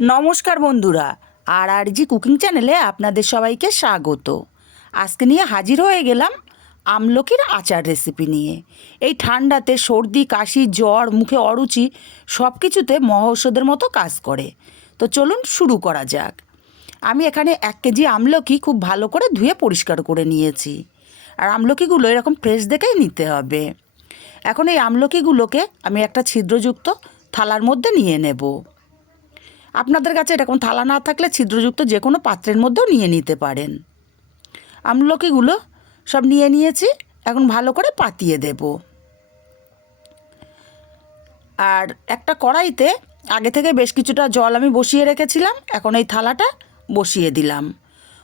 নমস্কার বন্ধুরা আর আর জি কুকিং চ্যানেলে আপনাদের সবাইকে স্বাগত। আজকে নিয়ে হাজির হয়ে গেলাম আমলকির আচার রেসিপি নিয়ে। এই ঠান্ডাতে সর্দি, কাশি, জ্বর, মুখে অরুচি সব কিছুতে মহৌষধের মতো কাজ করে। তো চলুন শুরু করা যাক। আমি এখানে এক কেজি আমলকি খুব ভালো করে ধুয়ে পরিষ্কার করে নিয়েছি। আর আমলকিগুলো এরকম ফ্রেশ দেখেই নিতে হবে। এখন এই আমলকিগুলোকে আমি একটা ছিদ্রযুক্ত থালার মধ্যে নিয়ে নেব। আপনাদের কাছে এরকম থালা না থাকলে ছিদ্রযুক্ত যে কোনো পাত্রের মধ্যেও নিয়ে নিতে পারেন। আমলকিগুলো সব নিয়ে নিয়েছি, এখন ভালো করে পাতিয়ে দেব। আর একটা কড়াইতে আগে থেকে বেশ কিছুটা জল আমি বসিয়ে রেখেছিলাম, এখন এই থালাটা বসিয়ে দিলাম।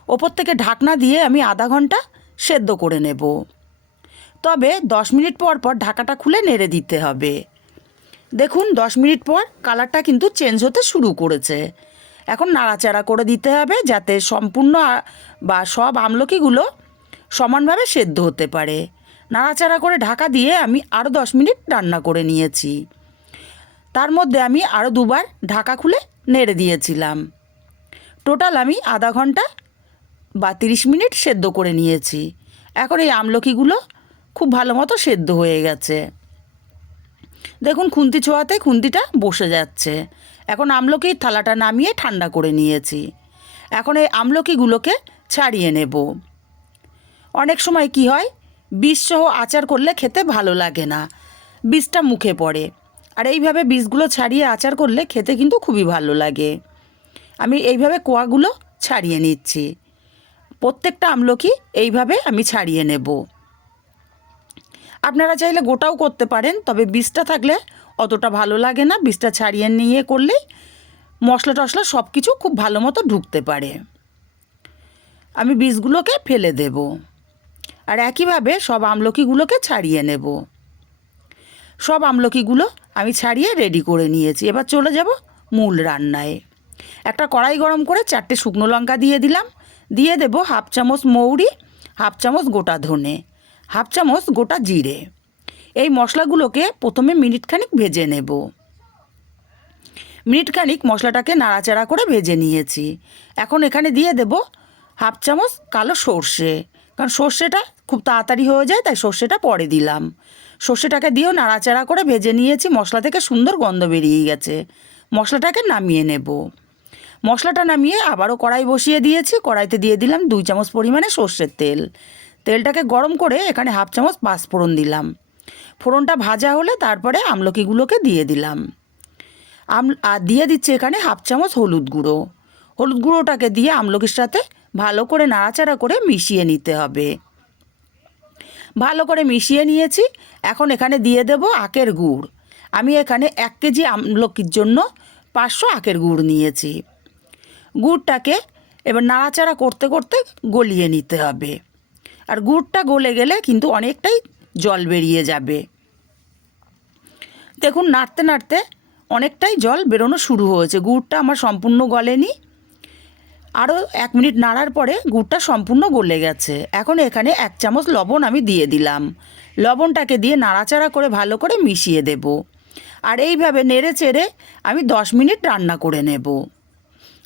ওপর থেকে ঢাকনা দিয়ে আমি আধা ঘণ্টা সেদ্ধ করে নেব। তবে দশ মিনিট পর পর ঢাকাটা খুলে নেড়ে দিতে হবে। দেখুন, দশ মিনিট পর কালারটা কিন্তু চেঞ্জ হতে শুরু করেছে। এখন নাড়াচাড়া করে দিতে হবে যাতে সম্পূর্ণ বা সব আমলকিগুলো সমানভাবে সেদ্ধ হতে পারে। নাড়াচাড়া করে ঢাকা দিয়ে আমি আরও দশ মিনিট রান্না করে নিয়েছি। তার মধ্যে আমি আরও দুবার ঢাকা খুলে নেড়ে দিয়েছিলাম। টোটাল আমি আধা ঘণ্টা বা তিরিশ মিনিট সেদ্ধ করে নিয়েছি। এখন এই আমলকিগুলো খুব ভালো মতো সেদ্ধ হয়ে গেছে। দেখুন, খুন্তি ছোঁয়াতে খুন্তিটা বসে যাচ্ছে। এখন আমলকির থালাটা নামিয়ে ঠান্ডা করে নিয়েছি। এখন এই আমলকিগুলোকে ছাড়িয়ে নেব। অনেক সময় কি হয়, বিষসহ আচার করলে খেতে ভালো লাগে না। বিষটা মুখে পড়ে। আর এইভাবে বিষগুলো ছাড়িয়ে আচার করলে খেতে কিন্তু খুবই ভালো লাগে। আমি এইভাবে কোয়াগুলো ছাড়িয়ে নিচ্ছি। প্রত্যেকটা আমলকি এইভাবে আমি ছাড়িয়ে নেব। আপনারা চাইলে গোটাও করতে পারেন, তবে বীজটা থাকলে অতটা ভালো লাগে না। বীজটা ছাড়িয়ে নিয়ে করলেই মশলা টশলা সব কিছু খুব ভালো মতো ঢুকতে পারে। আমি বীজগুলোকে ফেলে দেব আর একইভাবে সব আমলকিগুলোকে ছাড়িয়ে নেব। সব আমলকিগুলো আমি ছাড়িয়ে রেডি করে নিয়েছি। এবার চলে যাব মূল রান্নায়। একটা কড়াই গরম করে চারটে শুকনো লঙ্কা দিয়ে দিলাম। দিয়ে দেব হাফ চামচ মৌরি, হাফ চামচ গোটা ধনে। হাফ চামচ গোটা জিরে। এই মশলাগুলোকে প্রথমে মিনিটখানিক ভেজে নেব। মিনিটখানিক মশলাটাকে নাড়াচাড়া করে ভেজে নিয়েছি। এখন এখানে দিয়ে দেব হাফ চামচ কালো সর্ষে। কারণ সর্ষেটা খুব তাড়াতাড়ি হয়ে যায়, তাই সর্ষেটা পরে দিলাম। সর্ষেটাকে দিয়েও নাড়াচাড়া করে ভেজে নিয়েছি, মশলা থেকে সুন্দর গন্ধ বেরিয়ে গেছে। মশলাটাকে নামিয়ে নেব। মশলাটা নামিয়ে আবারও কড়াই বসিয়ে দিয়েছি। কড়াইতে দিয়ে দিলাম দুই চামচ পরিমাণে সর্ষের তেল। তেলটাকে গরম করে এখানে হাফ চামচ পাঁচফোড়ন দিলাম। ফোড়নটা ভাজা হলে তারপরে আমলকিগুলোকে দিয়ে দিলাম। আম আর দিয়ে দিচ্ছি এখানে হাফ চামচ হলুদ গুঁড়ো। হলুদ গুঁড়োটাকে দিয়ে আমলকির সাথে ভালো করে নাড়াচাড়া করে মিশিয়ে নিতে হবে। ভালো করে মিশিয়ে নিয়েছি। এখন এখানে দিয়ে দেব আখের গুড়। আমি এখানে এক কেজি আমলকির জন্য পাঁচশো আখের গুড় নিয়েছি। গুড়টাকে এবার নাড়াচাড়া করতে করতে গলিয়ে নিতে হবে। আর গুড়টা গলে গেলে কিন্তু অনেকটাই জল বেরিয়ে যাবে। দেখুন, নাড়তে নাড়তে অনেকটাই জল বেরোনো শুরু হয়েছে। গুড়টা আমার সম্পূর্ণ গলেনি। আরও এক মিনিট নাড়ার পরে গুড়টা সম্পূর্ণ গলে গেছে। এখন এখানে এক চামচ লবণ আমি দিয়ে দিলাম। লবণটাকে দিয়ে নাড়াচাড়া করে ভালো করে মিশিয়ে দেব। আর এইভাবে নেড়ে চেড়ে আমি দশ মিনিট রান্না করে নেব।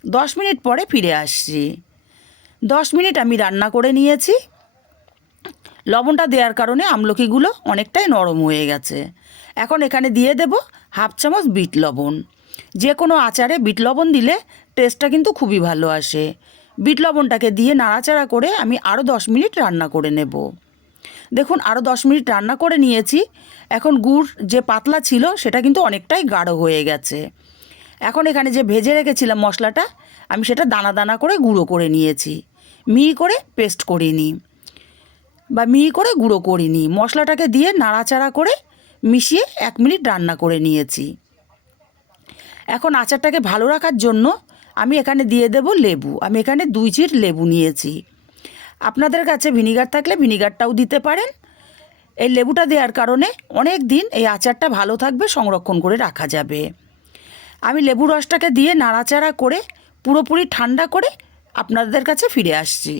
দশ মিনিট পরে ফিরে আসছি। দশ মিনিট আমি রান্না করে নিয়েছি। লবণটা দেওয়ার কারণে আমলকিগুলো অনেকটাই নরম হয়ে গেছে। এখন এখানে দিয়ে দেব হাফ চামচ বিট লবণ। যে কোনো আচারে বিট লবণ দিলে টেস্টটা কিন্তু খুবই ভালো আসে। বিট লবণটাকে দিয়ে নাড়াচাড়া করে আমি আরও দশ মিনিট রান্না করে নেব। দেখুন আরও দশ মিনিট রান্না করে নিয়েছি। এখন গুড় যে পাতলা ছিল সেটা কিন্তু অনেকটাই গাঢ় হয়ে গেছে। এখন এখানে যে ভেজে রেখেছিলাম মশলাটা, আমি সেটা দানা দানা করে গুঁড়ো করে নিয়েছি। মিহি করে পেস্ট করিনি বা মিহি করে গুঁড়ো করিনি। মশলাটাকে দিয়ে নাড়াচাড়া করে মিশিয়ে এক মিনিট রান্না করে নিয়েছি। এখন আচারটাকে ভালো রাখার জন্য আমি এখানে দিয়ে দেব লেবু। আমি এখানে দুই চিট লেবু নিয়েছি। আপনাদের কাছে ভিনিগার থাকলে ভিনিগারটাও দিতে পারেন। এই লেবুটা দেওয়ার কারণে অনেক দিন এই আচারটা ভালো থাকবে, সংরক্ষণ করে রাখা যাবে। আমি লেবু রসটাকে দিয়ে নাড়াচাড়া করে পুরোপুরি ঠান্ডা করে আপনাদের কাছে ফিরে আসছি।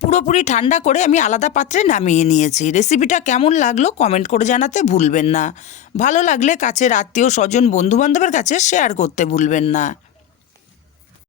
পুরোপুরি ঠান্ডা করে আমি আলাদা পাত্রে নামিয়ে নিয়েছি। রেসিপিটা কেমন লাগল কমেন্ট করে জানাতে ভুলবেন না। ভালো লাগলে কাছের আত্মীয়, স্বজন, বন্ধুবান্ধবের কাছে শেয়ার করতে ভুলবেন না।